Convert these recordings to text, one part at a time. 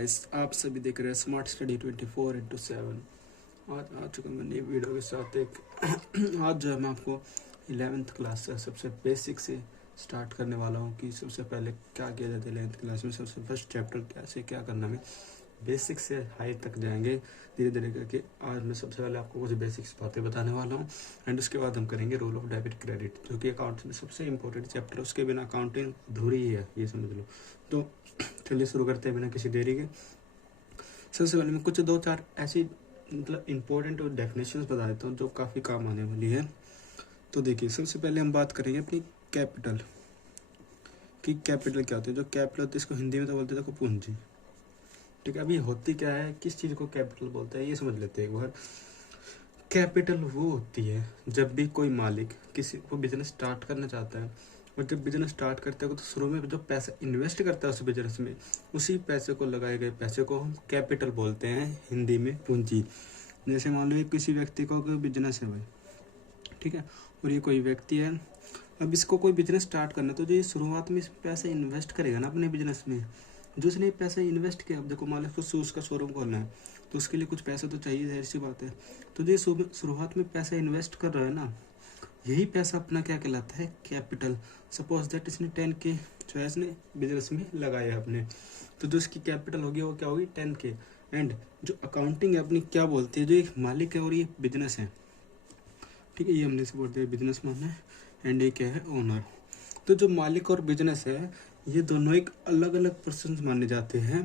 Guys, आप सभी देख रहे हैं स्मार्ट स्टडी 24/7। आज आ चुका मैं नई वीडियो के साथ एक आज जो है मैं आपको 11th क्लास से सबसे बेसिक से स्टार्ट करने वाला हूँ कि सबसे पहले क्या किया जाता है 11th क्लास में। सबसे फर्स्ट चैप्टर कैसे क्या करना है, बेसिक से हाई तक जाएंगे धीरे धीरे करके। आज मैं सबसे पहले आपको कुछ बेसिक्स बातें बताने वाला हूँ एंड उसके बाद हम करेंगे रोल ऑफ डेबिट क्रेडिट, जो कि अकाउंट्स में सबसे इंपॉर्टेंट चैप्टर है। उसके बिना अकाउंटिंग अधूरी ही है, ये समझ लो। तो चलिए शुरू करते हैं बिना किसी देरी के। सबसे पहले मैं कुछ दो चार ऐसी मतलब इम्पोर्टेंट डेफिनेशंस बता देता हूँ जो काफ़ी काम आने वाली है। तो देखिए, सबसे पहले हम बात करेंगे अपनी कैपिटल कि कैपिटल क्या होती है। जो कैपिटल होती है इसको हिंदी में तो बोलते हैं देखो पूंजी। ठीक है, अभी होती क्या है, किस चीज़ को कैपिटल बोलते हैं ये समझ लेते हैं एक बार। कैपिटल वो होती है जब भी कोई मालिक किसी को बिजनेस स्टार्ट करना चाहता है, और जब बिजनेस स्टार्ट करता है तो शुरू में जो पैसा इन्वेस्ट करता है उस बिजनेस में, उसी पैसे को लगाए गए पैसे को हम कैपिटल बोलते हैं, हिंदी में पूंजी। जैसे मान लो किसी व्यक्ति को कोई बिजनेस है भाई, ठीक है, और ये कोई व्यक्ति है, अब इसको कोई बिजनेस स्टार्ट करना है तो जो ये शुरुआत में पैसे इन्वेस्ट करेगा ना अपने बिजनेस में, जो उसने पैसा इन्वेस्ट किया, अब देखो मान लो उसको शूज़ का शोरूम खोलना है तो उसके लिए कुछ पैसा तो चाहिए, जाहिर सी बात है। तो जो शुरुआत में पैसा इन्वेस्ट कर रहा है ना, यही पैसा अपना क्या कहलाता है, कैपिटल। सपोज दैट इसने 10K जो है इसने बिजनेस में लगाया अपने, तो जो इसकी कैपिटल होगी वो क्या होगी, 10K। एंड जो अकाउंटिंग है अपनी क्या बोलती है, जो एक मालिक है और ये बिजनेस है, ठीक है, ये हमने से बोलते हैं बिजनेस मैन है एंड ये क्या है, ओनर। तो जो मालिक और बिजनेस है ये दोनों एक अलग अलग पर्सन माने जाते हैं।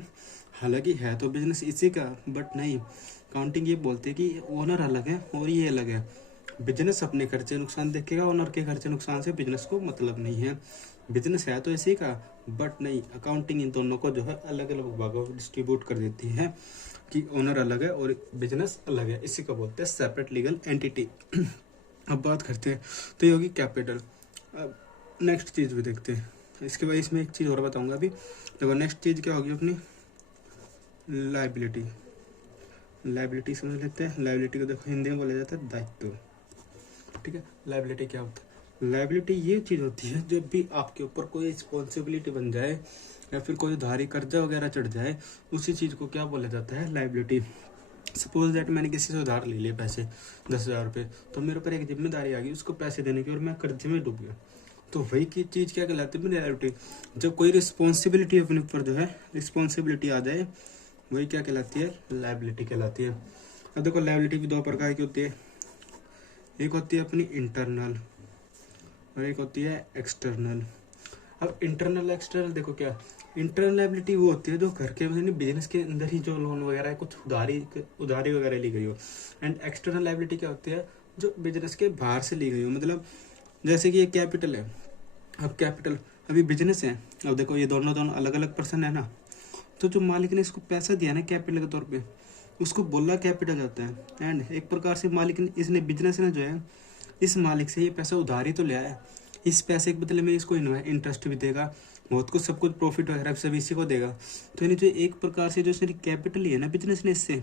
हालांकि है तो बिजनेस इसी का, बट नहीं, अकाउंटिंग ये बोलते हैं कि ओनर अलग है और ये अलग है। बिजनेस अपने खर्चे नुकसान देखेगा, ओनर के खर्चे नुकसान से बिजनेस को मतलब नहीं है। बिजनेस है तो इसी का, बट नहीं, अकाउंटिंग इन दोनों को जो है अलग अलग भागों में डिस्ट्रीब्यूट कर देती है कि ओनर अलग है और बिजनेस अलग है। इसी को बोलते हैं सेपरेट लीगल एंटिटी। अब बात करते हैं तो ये होगी कैपिटल। अब नेक्स्ट चीज़ भी देखते हैं, इसके बाद इसमें एक चीज़ और बताऊंगा अभी। देखो नेक्स्ट चीज़ क्या होगी अपनी, लाइबिलिटी। लाइबिलिटी समझ लेते हैं। लाइबिलिटी को देखो हिंदी में बोला जाता है दायित्व। ठीक है, लाइबिलिटी क्या होता है, लाइबिलिटी ये चीज़ होती है जब भी आपके ऊपर कोई रिस्पॉन्सिबिलिटी बन जाए या फिर कोई उधारी कर्जा वगैरह चढ़ जाए, उसी चीज़ को क्या बोला जाता है, लाइबिलिटी। सपोज दैट मैंने किसी से उधार ले लिए पैसे 10,000 रुपये, तो मेरे ऊपर एक जिम्मेदारी आ गई उसको पैसे देने की और मैं कर्जे में डूब गया, तो वही की चीज़ क्या कहलाती है, लाइबिलिटी। जब कोई रिस्पॉन्सिबिलिटी अपने ऊपर जो है रिस्पॉन्सिबिलिटी आ जाए, वही क्या कहलाती है, लाइबिलिटी कहलाती है। अब देखो लाइबिलिटी भी दो प्रकार की होती है, एक होती है अपनी इंटरनल और एक होती है एक्सटर्नल। अब इंटरनल एक्सटर्नल देखो क्या, इंटरनल लाइबिलिटी वो होती है जो घर के बिजनेस के अंदर ही जो लोन वगैरह है, कुछ उधारी वगैरह ली गई हो। एंड एक्सटर्नल लाइबिलिटी क्या होती है, जो बिजनेस के बाहर से ली गई हो। मतलब जैसे कि ये कैपिटल है, अब कैपिटल अभी बिजनेस है, अब देखो ये दोनों अलग अलग पर्सन है ना, तो जो मालिक ने इसको पैसा दिया ना कैपिटल के तौर पे, उसको बोला कैपिटल जाता है। एंड एक प्रकार से मालिक ने, इसने बिजनेस ने जो है इस मालिक से ये पैसा उधारी तो लिया है, इस पैसे के बदले में इसको इंटरेस्ट भी देगा, बहुत कुछ सब कुछ प्रॉफिट वगैरह सब इसी को देगा। तो यानी जो एक प्रकार से जो इसने कैपिटल लिया ना बिजनेस ने,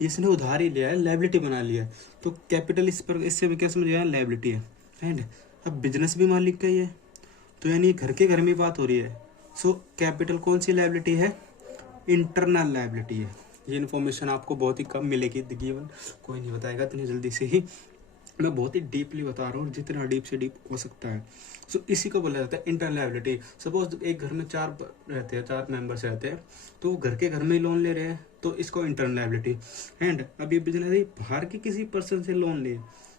इसने उधारी लिया है, लाइबिलिटी बना लिया है। तो कैपिटल इस पर इससे क्या समझ गया, लाइबिलिटी है। एंड अब बिजनेस भी मालिक का ही है, तो यानी घर के घर में बात हो रही है। सो कैपिटल कौन सी लाइबिलिटी है, इंटरनल लाइबिलिटी है। ये इन्फॉर्मेशन आपको बहुत ही कम मिलेगी, गिवन कोई नहीं बताएगा इतनी जल्दी से ही, मैं बहुत ही डीपली बता रहा हूँ, जितना डीप से डीप हो सकता है। सो इसी को बोला जाता है इंटरनल लायबिलिटी। सपोज एक घर में 4 रहते हैं, 4 मेंबर्स रहते हैं, तो वो घर के घर में ही लोन ले रहे हैं, तो इसको इंटरनल लायबिलिटी। एंड अब ये बिजनेस बाहर के किसी पर्सन से लोन ले,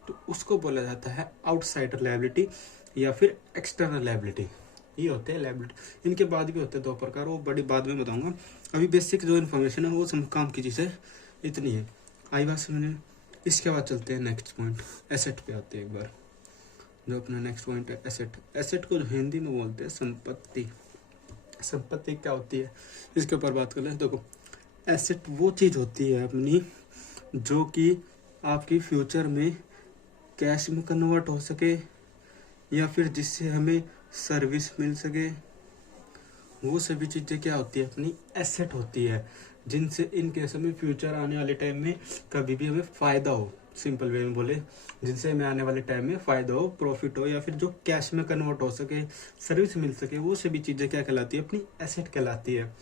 तो उसको बोला जाता है आउटसाइडर लायबिलिटी या फिर एक्सटर्नल लायबिलिटी। ये होते हैं लायबिलिटी। इनके बाद भी होते हैं 2 प्रकार, वो बड़ी बाद में बताऊंगा। अभी बेसिक जो इन्फॉर्मेशन है वो काम की चीज़ है, इतनी है। आई बात समझ। इसके बाद चलते हैं नेक्स्ट पॉइंट, एसेट पे आते हैं एक बार। जो अपना नेक्स्ट पॉइंट है एसेट। एसेट को जो हिंदी में बोलते हैं संपत्ति। संपत्ति क्या होती है, इसके ऊपर बात कर ले। देखो एसेट वो चीज़ होती है अपनी जो कि आपकी फ्यूचर में कैश में कन्वर्ट हो सके या फिर जिससे हमें सर्विस मिल सके, वो सभी चीज़ें क्या होती है, अपनी एसेट होती है, जिनसे इन केस में फ्यूचर आने वाले टाइम में कभी भी हमें फ़ायदा हो। सिंपल वे में बोले, जिनसे हमें आने वाले टाइम में फ़ायदा हो, प्रॉफिट हो, या फिर जो कैश में कन्वर्ट हो सके, सर्विस मिल सके, वो सभी चीज़ें क्या कहलाती है, अपनी एसेट कहलाती है।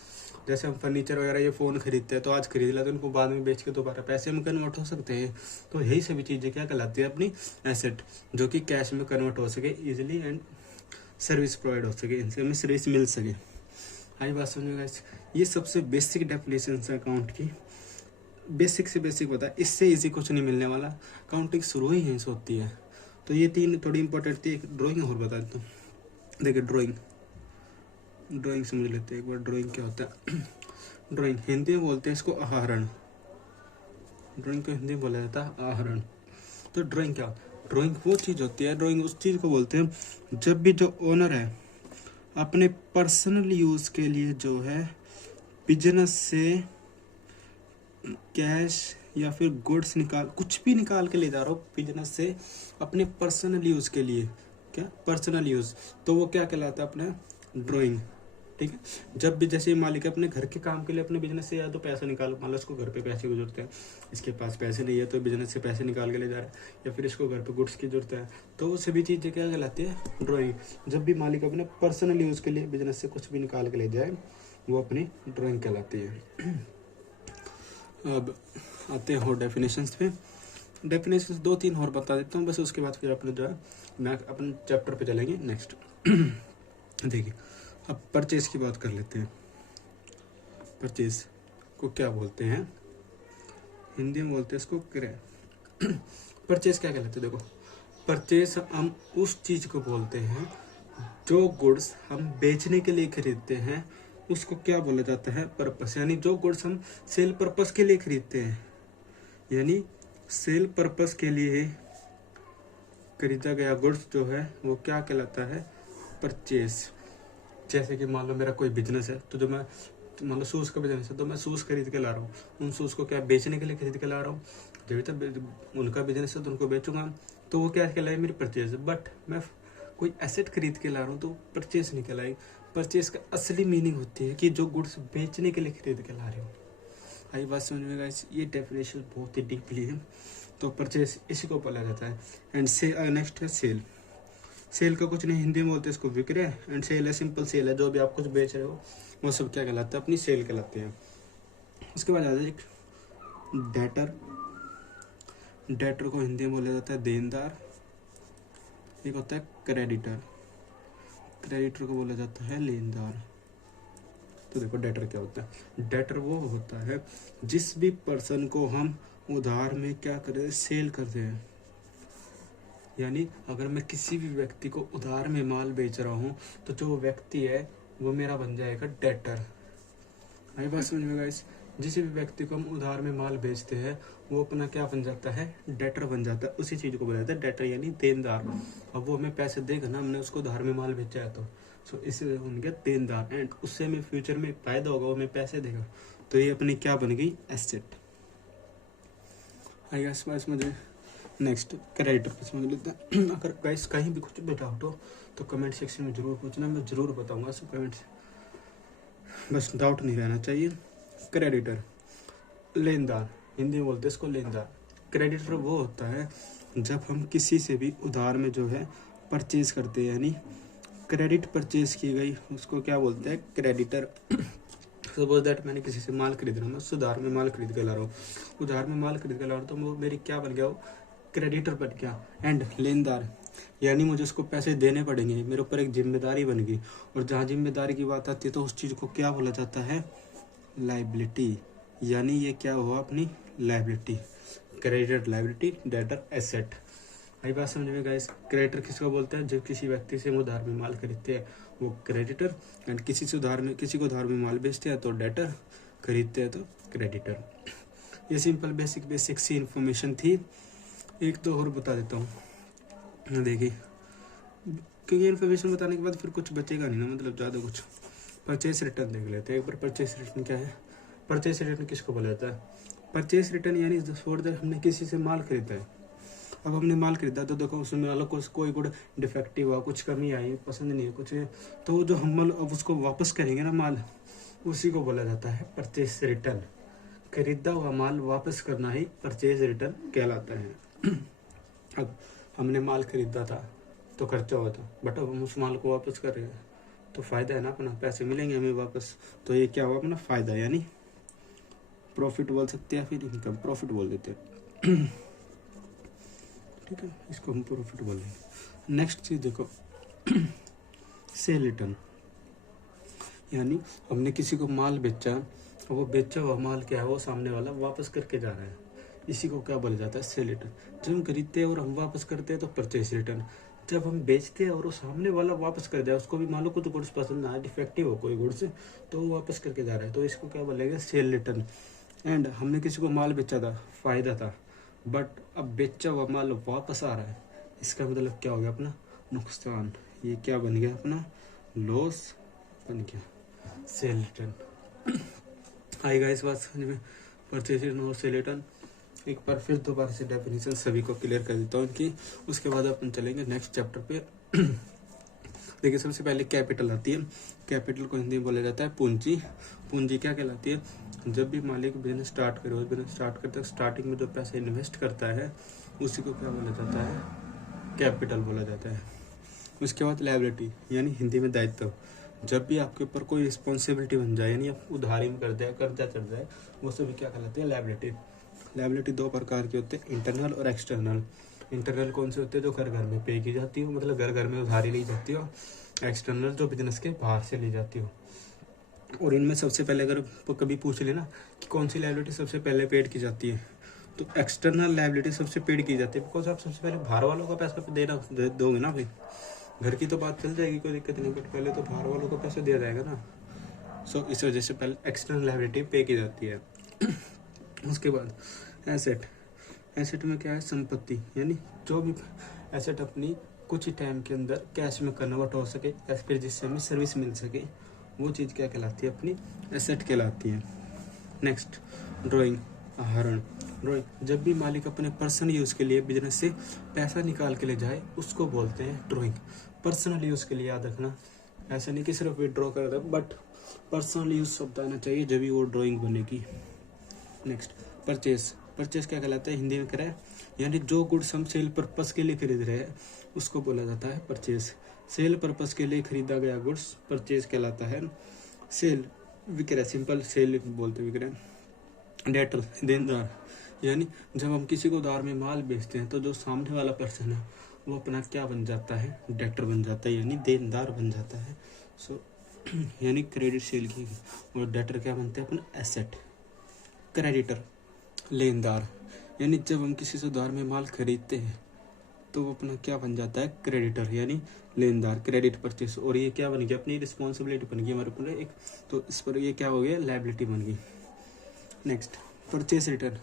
जैसे हम फर्नीचर वगैरह ये फ़ोन खरीदते हैं, तो आज खरीद लिया तो उनको बाद में बेच के दोबारा पैसे में कन्वर्ट हो सकते हैं। तो यही सभी चीज़ें क्या कहलाती है, अपनी एसेट, जो कि कैश में कन्वर्ट हो सके इजीली एंड सर्विस प्रोवाइड हो सके, इनसे हमें सर्विस मिल सके। आई बात समझ में गाइस? ये सबसे बेसिक डेफिनेशन है अकाउंट की, बेसिक से बेसिक बता, इससे इजी कुछ नहीं मिलने वाला। अकाउंटिंग शुरू ही यहीं से होती है। तो ये 3 थोड़ी इंपॉर्टेंट थी। एक ड्राइंग और बता देता हूँ। देखिए ड्राइंग समझ लेते हैं एक बार, ड्राइंग क्या होता है। ड्राइंग हिंदी में बोलते हैं इसको आहरण। ड्राइंग को हिंदी में बोला जाता है आहरण। तो ड्राइंग क्या, ड्राइंग वो चीज़ होती है, ड्राइंग उस चीज़ को बोलते हैं जब भी जो ओनर है अपने पर्सनल यूज़ के लिए जो है बिजनेस से कैश या फिर गुड्स कुछ भी निकाल के ले जा रहा हो बिजनेस से अपने पर्सनल यूज़ के लिए, क्या पर्सनल यूज़, तो वो क्या कहलाता है, अपना ड्राइंग। ठीक है, जब भी जैसे मालिक अपने घर के काम के लिए अपने बिजनेस से या तो पैसा निकाल, मान लो उसको घर पे पैसे की जरूरत है, इसके पास पैसे नहीं है तो बिजनेस से पैसे निकाल के ले जा रहा है, या फिर इसको घर पे गुड्स की जरूरत है, तो वो सभी चीज़ें क्या कहलाती है, ड्राइंग। जब भी मालिक अपने पर्सनल यूज़ के लिए बिजनेस से कुछ भी निकाल के ले जाए वो अपनी ड्राइंग कहलाती है। अब आते हैं और डेफिनेशंस पे। डेफिनेशंस 2-3 और बता देता हूँ बस, उसके बाद फिर अपने जो है मैं अपन चैप्टर पे चलेंगे नेक्स्ट। देखिए अब परचेज की बात कर लेते हैं। परचेज को क्या बोलते हैं, हिंदी में बोलते हैं इसको क्रय। परचेज क्या कहलाते हैं, देखो परचेज हम उस चीज़ को बोलते हैं जो गुड्स हम बेचने के लिए खरीदते हैं, उसको क्या बोला जाता है, पर्पस। यानी जो गुड्स हम सेल पर्पस के लिए खरीदते हैं, यानी सेल पर्पस के लिए खरीदा गया गुड्स जो है वो क्या कहलाता है, परचेज। जैसे कि मान लो मेरा कोई बिजनेस है, तो जो मैं मान लो शूज़ का बिजनेस है, तो मैं शूज़ खरीद के ला रहा हूँ, उन शूज़ को क्या बेचने के लिए खरीद के ला रहा हूँ, जब तक उनका बिजनेस है तो उनको बेचूंगा, तो वो क्या कहलाए, मेरी परचेज। बट मैं कोई एसेट खरीद के ला रहा हूँ तो परचेज नहीं कहलाई। परचेज का असली मीनिंग होती है कि जो गुड्स बेचने के लिए खरीद के ला रहे हो। आई बात समझ में गाइस? ये डेफिनेशन बहुत ही डीपली है। तो परचेज इसी को बोला जाता है। एंड से नेक्स्ट है सेल। सेल का कुछ नहीं, हिंदी में बोलते हैं इसको विक्रय। एंड सेल है सिंपल सेल है, जो भी आप कुछ बेच रहे हो वो सब क्या कहलाता है, अपनी सेल कहलाते हैं। उसके बाद आता है एक डेटर। डेटर को हिंदी में बोला जाता है देनदार। एक होता है क्रेडिटर। क्रेडिटर को बोला जाता है लेनदार। तो देखो डेटर क्या होता है, डेटर वो होता है जिस भी पर्सन को हम उधार में क्या करते, सेल करते हैं। यानी अगर मैं किसी भी व्यक्ति को उधार में माल बेच रहा हूँ तो जो व्यक्ति है वो मेरा बन जाएगा डेटर। आई बात समझ में गाइस? जिस भी व्यक्ति को हम उधार में माल बेचते हैं वो अपना क्या बन जाता है, डेटर बन जाता है। उसी चीज़ को बोला जाता है डेटर, यानी देनदार। अब वो हमें पैसे देगा ना, हमने उसको उधार में माल बेचा है तो सो इससे बन गया देनदार। एंड उससे हमें फ्यूचर में फायदा होगा, वो हमें पैसे देगा, तो ये अपनी क्या बन गई, एसेट। आई गाइस बात समझ में? नेक्स्ट क्रेडिटर पे समझ लेते हैं। अगर गाइस कहीं भी कुछ भी डाउट हो तो कमेंट सेक्शन में जरूर पूछना, मैं जरूर बताऊंगा सब कमेंट से, बस डाउट नहीं रहना चाहिए। क्रेडिटर लेनदार, हिंदी में बोलते हैं इसको लेनदार। क्रेडिटर वो होता है जब हम किसी से भी उधार में जो है परचेज करते हैं, यानी क्रेडिट परचेज की गई, उसको क्या बोलते हैं, क्रेडिटर। सपोज दैट मैंने किसी से माल खरीद रहा हूँ, मैं उधार में माल खरीद के ला रहा हूँ, उधार में माल खरीद के ला रहा हूँ, तो वो मेरी क्या बन गया, वो क्रेडिटर बन गया। एंड लेनदार यानी मुझे उसको पैसे देने पड़ेंगे, मेरे ऊपर एक जिम्मेदारी बन गई। और जहाँ जिम्मेदारी की बात आती है तो उस चीज़ को क्या बोला जाता है, लाइबिलिटी। यानी ये क्या हुआ, अपनी liability. Creditor liability, debtor asset. आई बात समझ में गाइस? क्रेडिटर किसको बोलते हैं, जब किसी व्यक्ति से हम उधार में माल खरीदते हैं वो क्रेडिटर, एंड किसी को उधार में माल बेचते हैं तो डेटर, खरीदते हैं तो क्रेडिटर। ये सिंपल बेसिक सी इन्फॉर्मेशन थी। एक तो और बता देता हूँ, देखिए क्योंकि इन्फॉर्मेशन बताने के बाद फिर कुछ बचेगा नहीं ना, मतलब ज़्यादा कुछ। परचेस रिटर्न देख लेते हैं एक बार। परचेस रिटर्न क्या है, परचेस रिटर्न किसको बोला जाता है, परचेस रिटर्न यानी फॉर दैट हमने किसी से माल खरीदा है। अब हमने माल खरीदा तो देखो उसमें अलग कोई गुड डिफेक्टिव हुआ, कुछ कमी आई, पसंद नहीं है कुछ, तो जो हम माल अब उसको वापस करेंगे ना माल, उसी को बोला जाता है परचेस रिटर्न। खरीदा हुआ माल वापस करना ही परचेज रिटर्न कहलाता है। अब हमने माल खरीदा था तो खर्चा हुआ था, बट अब हम उस माल को वापस कर रहे हैं तो फ़ायदा है ना अपना, पैसे मिलेंगे हमें वापस। तो ये क्या हुआ अपना फ़ायदा, यानी प्रॉफिट बोल सकते हैं या फिर इनकम, प्रॉफिट बोल देते हैं। ठीक है, इसको हम प्रॉफिट बोलेंगे। नेक्स्ट चीज़ देखो, सेल रिटर्न, यानी हमने किसी को माल बेचा, वो बेचा हुआ माल क्या है वो सामने वाला वापस करके जा रहा है, इसी को क्या बोला जाता है सेल रिटर्न। जब हम खरीदते हैं और हम वापस करते हैं तो परचेस रिटर्न। जब हम बेचते हैं और वो सामने वाला वापस कर जाए, उसको भी मान लो कुछ गुड्स पसंद ना आए, डिफेक्टिव हो कोई गुड्स, तो वो वापस करके जा रहा है, तो इसको क्या बोलेंगे सेल रिटर्न। एंड हमने किसी को माल बेचा था, फायदा था, बट अब बेचा हुआ माल वापस आ रहा है, इसका मतलब क्या हो गया अपना नुकसान। ये क्या बन गया अपना लॉस बन गया, सेल रिटर्न। आएगा इस बात समझ में, परचेज रिटर्न और सेल रिटर्न। एक बार फिर दोबारा से डेफिनेशन सभी को क्लियर कर देता हूँ इनकी, उसके बाद अपन चलेंगे नेक्स्ट चैप्टर पे। देखिए सबसे पहले कैपिटल आती है। कैपिटल को हिंदी में बोला जाता है पूंजी। पूंजी क्या कहलाती है, जब भी मालिक बिजनेस स्टार्ट करे, बिजनेस स्टार्ट करते स्टार्टिंग में जो पैसे इन्वेस्ट करता है उसी को क्या बोला जाता है, कैपिटल बोला जाता है। उसके बाद लायबिलिटी, यानी हिंदी में दायित्व। जब भी आपके ऊपर कोई रिस्पॉन्सिबिलिटी बन जाए, यानी आप उधारी में कर जाए, कर्जा चढ़ जाए, वो सभी क्या कहलाते हैं लायबिलिटी। लायबिलिटी दो प्रकार के होते हैं, इंटरनल और एक्सटर्नल। इंटरनल कौन से होते हैं, जो घर घर में पे की जाती हो, मतलब घर घर में उधारी ली जाती हो। एक्सटर्नल जो बिजनेस के बाहर से ली जाती हो। और इनमें सबसे पहले अगर कभी पूछ लेना कि कौन सी लायबिलिटी सबसे पहले पेड की जाती है, तो एक्सटर्नल लायबिलिटी सबसे पेड की जाती है, बिकॉज आप सबसे पहले बाहर वालों का पैसा देना दोगे ना भाई। घर की तो बात चल जाएगी, कोई दिक्कत नहीं, बट पहले तो बाहर वालों को पैसा दिया जाएगा ना। सो इस वजह से पहले एक्सटर्नल लायबिलिटी पे की जाती है। उसके बाद एसेट। एसेट में क्या है, संपत्ति, यानी जो भी एसेट अपनी कुछ ही टाइम के अंदर कैश में कन्वर्ट हो सके या फिर जिससे हमें सर्विस मिल सके, वो चीज़ क्या कहलाती है, अपनी एसेट कहलाती है। नेक्स्ट ड्राइंग, आहरण। ड्राइंग, जब भी मालिक अपने पर्सनल यूज़ के लिए बिजनेस से पैसा निकाल के ले जाए उसको बोलते हैं ड्राइंग। पर्सनल यूज़ के लिए याद रखना, ऐसा नहीं कि सिर्फ विड्रॉ कर दे, बट पर्सनल यूज़ शब्द आना चाहिए जब भी वो ड्राइंग बनेगी। Next purchase. परचेस क्या कहलाता है, हिंदी में क्रय, यानी जो गुड्स हम सेल पर्पस के लिए खरीद रहे हैं उसको बोला जाता है परचेस। सेल पर्पस के लिए खरीदा गया गुड्स परचेस कहलाता है। सेल विक्रय, सिंपल सेल बोलते विक्रय। डेटर, देनदार, यानी जब हम किसी को उधार में माल बेचते हैं तो जो सामने वाला पर्सन है वो अपना क्या बन जाता है, डेटर बन जाता है, यानी देनदार बन जाता है। सो यानी क्रेडिट सेल की, और डेटर क्या बनते हैं अपना एसेट। क्रेडिटर, लेनदार, यानी जब हम किसी से उधार में माल खरीदते हैं तो वो अपना क्या बन जाता है, क्रेडिटर, यानी लेनदार। क्रेडिट परचेस, और ये क्या बन गया, अपनी रिस्पॉन्सिबिलिटी बन गई हमारे ऊपर एक, तो इस पर ये क्या हो गया, लायबिलिटी बन गई। Next purchase return.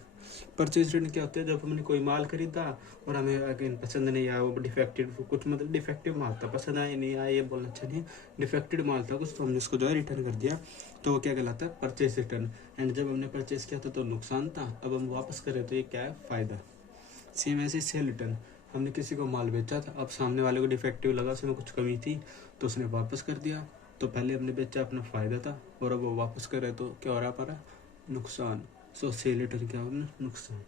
Purchase return क्या होता है, जब हमने कोई माल खरीदा और हमें अगेन पसंद नहीं आया, वो डिफेक्टिव कुछ, मतलब डिफेक्टिव माल था, पसंद आया नहीं आया ये बोलना अच्छा नहीं, डिफेक्टेड माल था कुछ, तो हमने उसको जो है रिटर्न कर दिया, तो वो क्या कहलाता है, परचेज रिटर्न। एंड जब हमने परचेज किया था तो नुकसान था, अब हम वापस करें तो ये क्या है, फायदा। सेम ऐसे सेल रिटर्न, हमने किसी को माल बेचा था, अब सामने वाले को डिफेक्टिव लगा, उसमें कुछ कमी थी तो उसने वापस कर दिया, तो पहले हमने बेचा अपना फायदा था और अब वो वापस कर रहे तो क्या हो रहा पारा, नुकसान। सो सेल रिटर्न क्या होगा, नुकसान।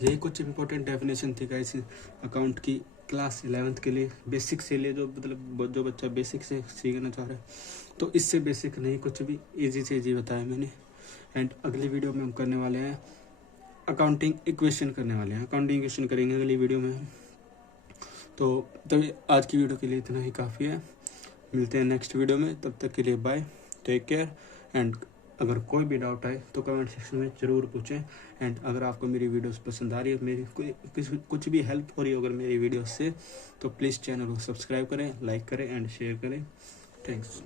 यही कुछ इंपॉर्टेंट डेफिनेशन थी गाइस अकाउंट की क्लास 11th के लिए, बेसिक से लिए, जो मतलब जो बच्चा बेसिक से सीखना चाह रहा है, तो इससे बेसिक नहीं, कुछ भी इजी से इजी बताया मैंने। एंड अगली वीडियो में हम करने वाले हैं अकाउंटिंग इक्वेशन करने वाले हैं, अकाउंटिंग इक्वेशन करेंगे अगली वीडियो में। तो तभी आज की वीडियो के लिए इतना ही काफ़ी है, मिलते हैं नेक्स्ट वीडियो में, तब तक के लिए बाय, टेक केयर। एंड अगर कोई भी डाउट आए तो कमेंट सेक्शन में ज़रूर पूछें। एंड अगर आपको मेरी वीडियोस पसंद आ रही है, मेरी कुछ भी हेल्प हो रही है अगर मेरी वीडियोस से, तो प्लीज़ चैनल को सब्सक्राइब करें, लाइक करें एंड शेयर करें। थैंक्स।